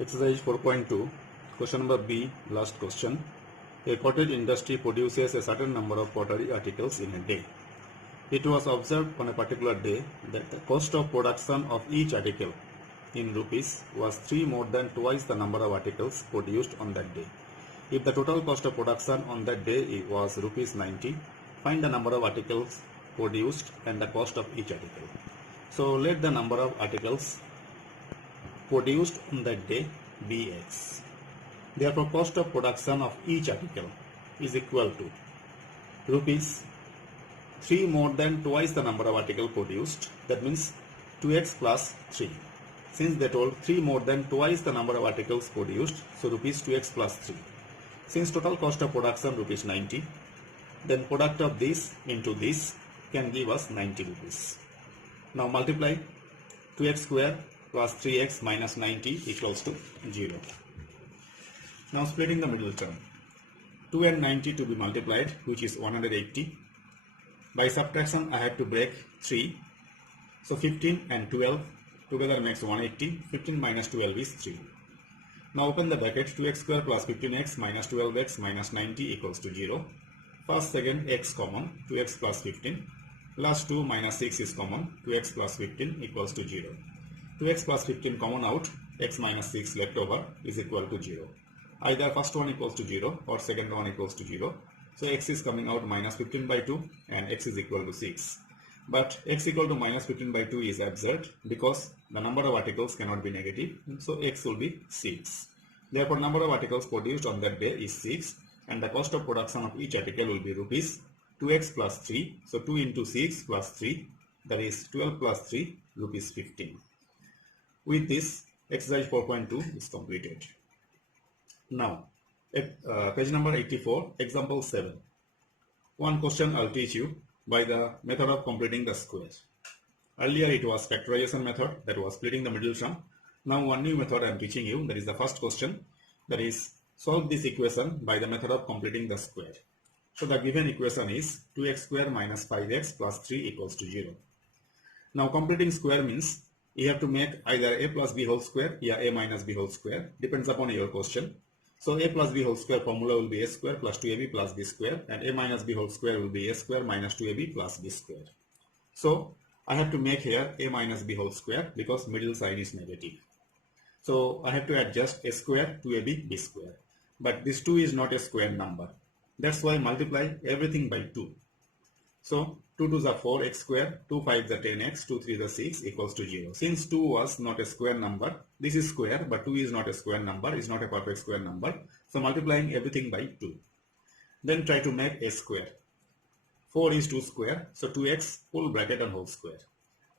Exercise 4.2, question number B, last question. A cottage industry produces a certain number of pottery articles in a day. It was observed on a particular day that the cost of production of each article in rupees was 3 more than twice the number of articles produced on that day. If the total cost of production on that day was rupees 90, find the number of articles produced and the cost of each article. So let the number of articles produced on that day be X. Therefore, cost of production of each article is equal to rupees 3 more than twice the number of articles produced. That means 2x plus 3. Since they told 3 more than twice the number of articles produced, so rupees 2x plus 3. Since total cost of production rupees 90, then product of this into this can give us 90 rupees. Now multiply 2x square plus 3x minus 90 equals to 0. Now splitting the middle term. 2 and 90 to be multiplied, which is 180. By subtraction I have to break 3. So 15 and 12 together makes 180. 15 minus 12 is 3. Now open the bracket. 2x square plus 15x minus 12x minus 90 equals to 0. First, second, x common, 2x plus 15. Last 2 minus 6 is common, 2x plus 15 equals to 0. 2x plus 15 common out, x minus 6 left over is equal to 0. Either first one equals to 0 or second one equals to 0. So x is coming out minus 15 by 2 and x is equal to 6. But x equal to minus 15 by 2 is absurd because the number of articles cannot be negative. So x will be 6. Therefore, number of articles produced on that day is 6 and the cost of production of each article will be rupees 2x plus 3. So 2 into 6 plus 3, that is 12 plus 3, rupees 15. With this, exercise 4.2 is completed. Now, at page number 84, example 7. One question I'll teach you by the method of completing the square. Earlier it was factorization method, that was splitting the middle term. Now one new method I'm teaching you, that is the first question, that is solve this equation by the method of completing the square. So the given equation is 2x square minus 5x plus 3 equals to 0. Now completing square means you have to make either a plus b whole square or a minus b whole square, depends upon your question. So a plus b whole square formula will be a square plus 2ab plus b square, and a minus b whole square will be a square minus 2ab plus b square. So I have to make here a minus b whole square because middle side is negative. So I have to adjust a square to a b square. But this 2 is not a square number. That's why multiply everything by 2. So 2 2s are 4x square, 2 5s are 10x, 2 3s are 6 equals to 0. Since 2 was not a square number, this is square, but 2 is not a square number, is not a perfect square number. So multiplying everything by 2. Then try to make a square. 4 is 2 square, so 2x full bracket and whole square.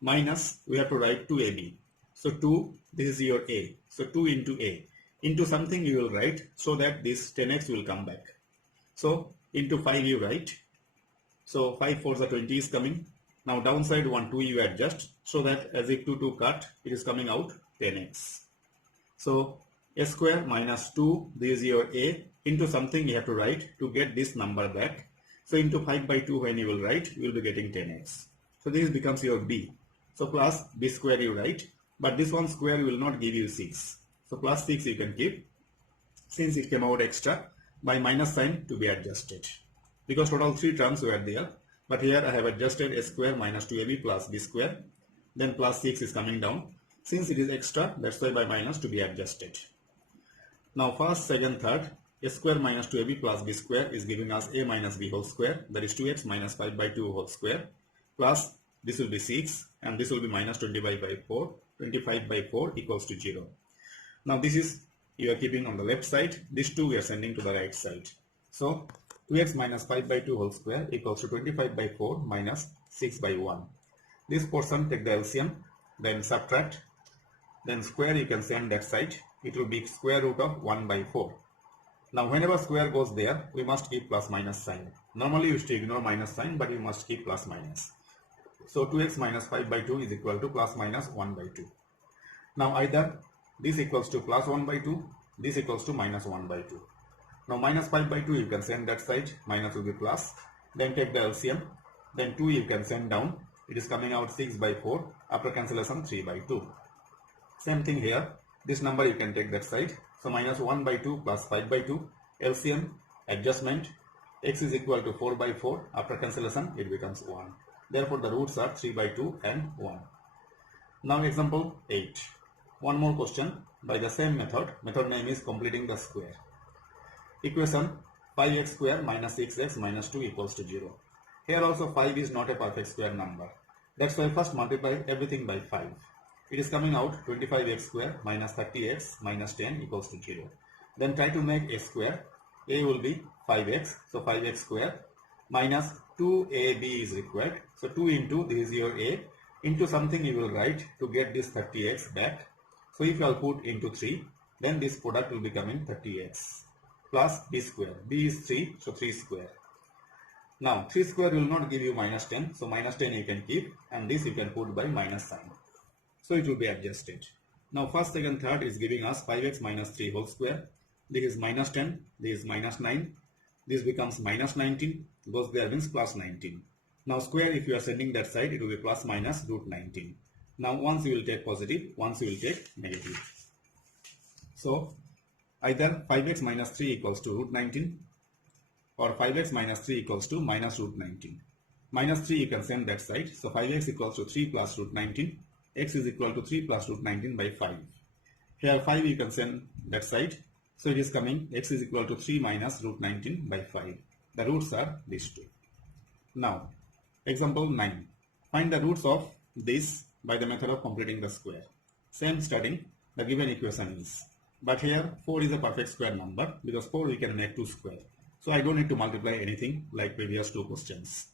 Minus, we have to write 2ab. So 2, this is your a. So 2 into a. Into something you will write so that this 10x will come back. So into 5 you write. So 5 4s are 20 is coming. Now downside 1 2 you adjust so that as if 2 2 cut, it is coming out 10x. So a square minus 2, this is your a, into something you have to write to get this number back. So into 5 by 2 when you will write, you will be getting 10x. So this becomes your b. So plus b square you write, but this one square will not give you 6. So plus 6 you can keep, since it came out extra, by minus sign to be adjusted. Because total 3 terms were there, but here I have adjusted a square minus 2ab plus b square, then plus 6 is coming down. Since it is extra, that's why by minus to be adjusted. Now first, second, third, a square minus 2ab plus b square is giving us a minus b whole square, that is 2x minus 5 by 2 whole square, plus this will be 6 and this will be minus 25 by 4 equals to 0. Now this is you are keeping on the left side, this 2 we are sending to the right side. So 2x minus 5 by 2 whole square equals to 25 by 4 minus 6 by 1. This portion take the LCM, then subtract, then square you can send that side, it will be square root of 1 by 4. Now whenever square goes there, we must keep plus minus sign. Normally you used to ignore minus sign, but you must keep plus minus. So 2x minus 5 by 2 is equal to plus minus 1 by 2. Now either this equals to plus 1 by 2, this equals to minus 1 by 2. Now minus 5 by 2 you can send that side, minus will be plus, then take the LCM, then 2 you can send down, it is coming out 6 by 4, after cancellation 3 by 2. Same thing here, This number you can take that side. So minus 1 by 2 plus 5 by 2. LCM, adjustment. X is equal to 4 by 4. After cancellation, it becomes 1. Therefore, the roots are 3 by 2 and 1. Now example 8. One more question by the same method. Method name is completing the square. Equation 5x square minus 6x minus 2 equals to 0. Here also 5 is not a perfect square number. That's why first multiply everything by 5. It is coming out 25x square minus 30x minus 10 equals to 0. Then try to make a square. A will be 5x. So 5x square minus 2ab is required. So 2 into, this is your a, into something you will write to get this 30x back. So if you will put into 3, then this product will be coming 30x plus b square. B is 3, so 3 square. Now 3 square will not give you minus 10, so minus 10 you can keep, and this you can put by minus sign. So it will be adjusted. Now first, second, third is giving us 5x minus 3 whole square. This is minus 10, this is minus 9. This becomes minus 19, goes there means plus 19. Now square, if you are sending that side, it will be plus minus root 19. Now once you will take positive, once you will take negative. So either 5x minus 3 equals to root 19 or 5x minus 3 equals to minus root 19. Minus 3 you can send that side. So 5x equals to 3 plus root 19. X is equal to 3 plus root 19 by 5. Here 5 you can send that side. So it is coming x is equal to 3 minus root 19 by 5. The roots are these two. Now example 9. Find the roots of this by the method of completing the square. Same starting, the given equation is. But here 4 is a perfect square number because 4 we can make 2 square. So I don't need to multiply anything like previous two questions.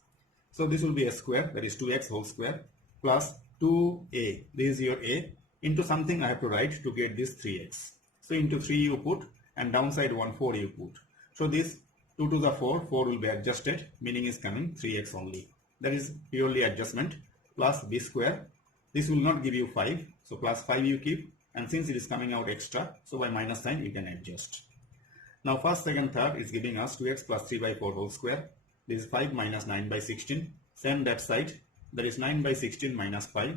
So this will be a square, that is 2x whole square plus 2a, this is your a, into something I have to write to get this 3x. So into 3 you put and downside 1 4 you put. So this 2 to the 4, 4 will be adjusted, meaning is coming 3x only. That is purely adjustment plus b square. This will not give you 5, so plus 5 you keep, and since it is coming out extra, so by minus sign you can adjust. Now first, second, third is giving us 2x plus 3 by 4 whole square. This is 5 minus 9 by 16. Send that side. That is 9 by 16 minus 5.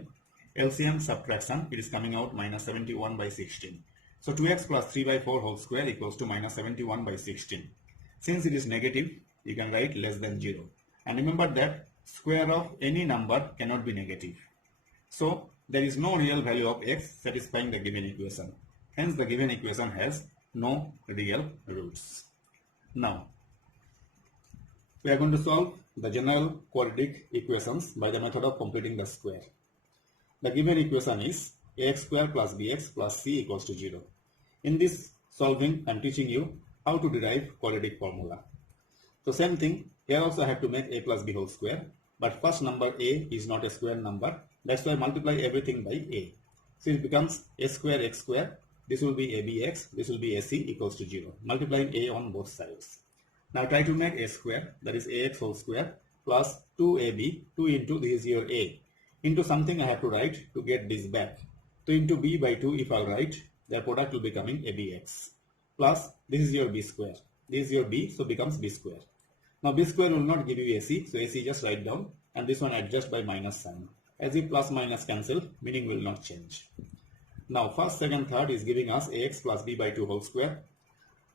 LCM subtraction, it is coming out minus 71 by 16. So 2x plus 3 by 4 whole square equals to minus 71 by 16. Since it is negative, you can write less than 0. And remember that square of any number cannot be negative. So there is no real value of x satisfying the given equation. Hence the given equation has no real roots. Now we are going to solve the general quadratic equations by the method of completing the square. The given equation is ax square plus bx plus c equals to 0. In this solving, I am teaching you how to derive quadratic formula. So same thing, here also I have to make a plus b whole square, but first number a is not a square number, that's why I multiply everything by a. So it becomes a square x square, this will be abx, this will be ac equals to 0, multiplying a on both sides. Now try to make a square, that is ax whole square plus 2ab, 2 into this is your a, into something I have to write to get this back. So into b by 2 if I write, their product will be coming abx plus this is your b square, this is your b, so becomes b square. Now b square will not give you ac, so ac just write down, and this one adjust by minus sign. As if plus minus cancel, meaning will not change. Now first, second, third is giving us ax plus b by 2 whole square.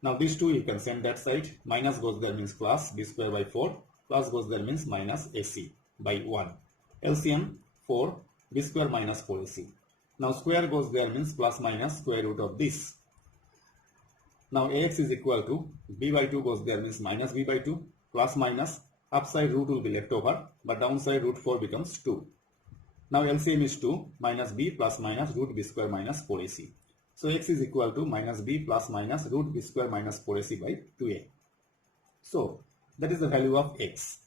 Now these two you can send that side, minus goes there means plus b square by 4, plus goes there means minus ac by 1. LCM 4, b square minus 4ac. Now square goes there means plus minus square root of this. Now ax is equal to b by 2 goes there means minus b by 2, plus minus, upside root will be left over, but downside root 4 becomes 2. Now LCM is 2 minus b plus minus root b square minus 4ac. So x is equal to minus b plus minus root b square minus 4ac by 2a. So that is the value of x.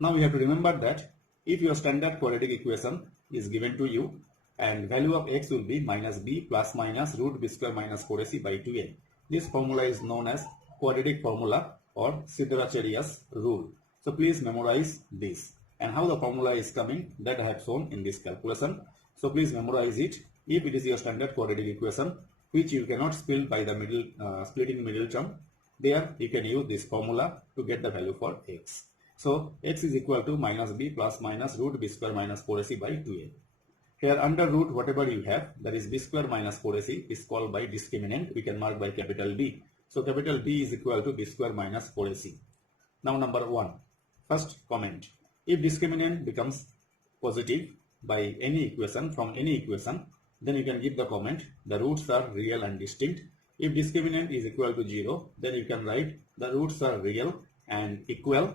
Now you have to remember that if your standard quadratic equation is given to you and value of x will be minus b plus minus root b square minus 4ac by 2a. This formula is known as quadratic formula or Sidracharyya's rule. So please memorize this. And how the formula is coming, that I have shown in this calculation. So please memorize it. If it is your standard quadratic equation which you cannot split by the middle splitting middle term, there you can use this formula to get the value for x. So x is equal to minus b plus minus root b square minus 4ac by 2a. Here under root whatever you have, that is b square minus 4ac, is called by discriminant. We can mark by capital D. So capital D is equal to b square minus 4ac. Now number 1. First comment. If discriminant becomes positive by any equation, from any equation, then you can give the comment, the roots are real and distinct. If discriminant is equal to 0, then you can write the roots are real and equal.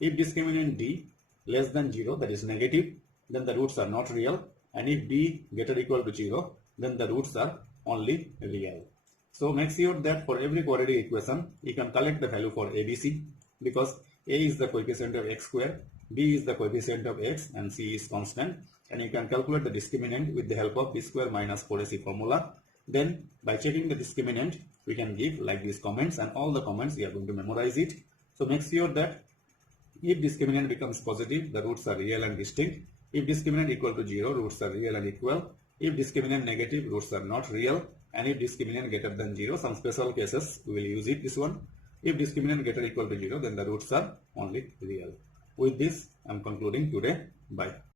If discriminant D less than 0, that is negative, then the roots are not real. And if D greater or equal to 0, then the roots are only real. So make sure that for every quadratic equation, you can collect the value for ABC, because A is the coefficient of x square, B is the coefficient of x, and C is constant. And you can calculate the discriminant with the help of b square minus 4ac formula. Then by checking the discriminant, we can give like these comments, and all the comments we are going to memorize it. So make sure that if discriminant becomes positive, the roots are real and distinct. If discriminant equal to 0, roots are real and equal. If discriminant negative, roots are not real. And if discriminant greater than 0, some special cases we will use it, this one. If discriminant greater or equal to 0, then the roots are only real. With this, I am concluding today. Bye.